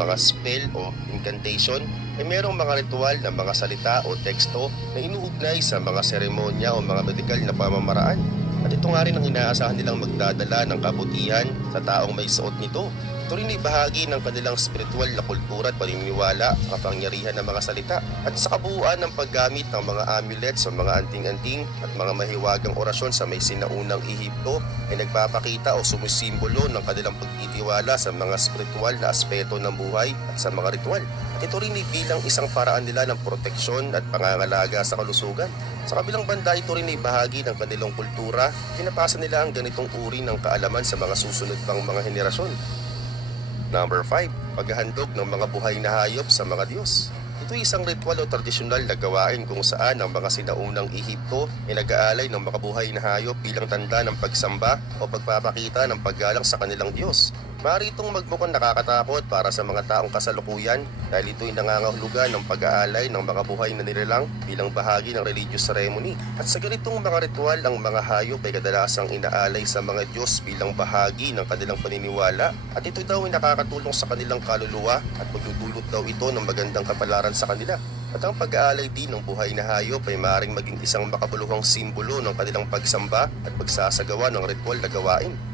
mga spell o incantation, ay mayroong mga ritual na mga salita o teksto na inuugnay sa mga seremonya o mga medikal na pamamaraan. At ito nga rin ang inaasahan nilang magdadala ng kabutihan sa taong may suot nito. Ito rin ay bahagi ng kanilang spiritual na kultura at paniniwala sa kapangyarihan ng mga salita at sa kabuuan ng paggamit ng mga amulets o mga anting-anting at mga mahiwagang orasyon sa may sinaunang Ehipto ay nagpapakita o sumisimbolo ng kanilang pagtitiwala sa mga spiritual na aspeto ng buhay at sa mga ritual. At ito rin ay bilang isang paraan nila ng proteksyon at pangangalaga sa kalusugan. Sa kabilang banda, ito rin ay bahagi ng kanilang kultura, pinapasa nila ang ganitong uri ng kaalaman sa mga susunod pang mga henerasyon. Number 5. Paghahandog ng mga buhay na hayop sa mga Diyos. Ito ay isang ritual o tradisyonal na gawain kung saan ang mga sinaunang Ehipto ay nag-aalay ng mga buhay na hayop bilang tanda ng pagsamba o pagpapakita ng paggalang sa kanilang Diyos. Maaari itong magmukhang nakakatakot para sa mga taong kasalukuyan dahil ito ay nangangahulugan ng pag-aalay ng mga buhay na nilalang bilang bahagi ng religious ceremony. At sa ganitong mga ritual, ang mga hayop ay kadalasang inaalay sa mga Diyos bilang bahagi ng kanilang paniniwala at ito daw ay nakakatulong sa kanilang kaluluwa at magdudulot daw ito ng magandang kapalaran sa kanila. At ang pag-aalay din ng buhay na hayop ay maaaring maging isang makabuluhang simbolo ng kanilang pagsamba at pagsasagawa ng ritual na gawain.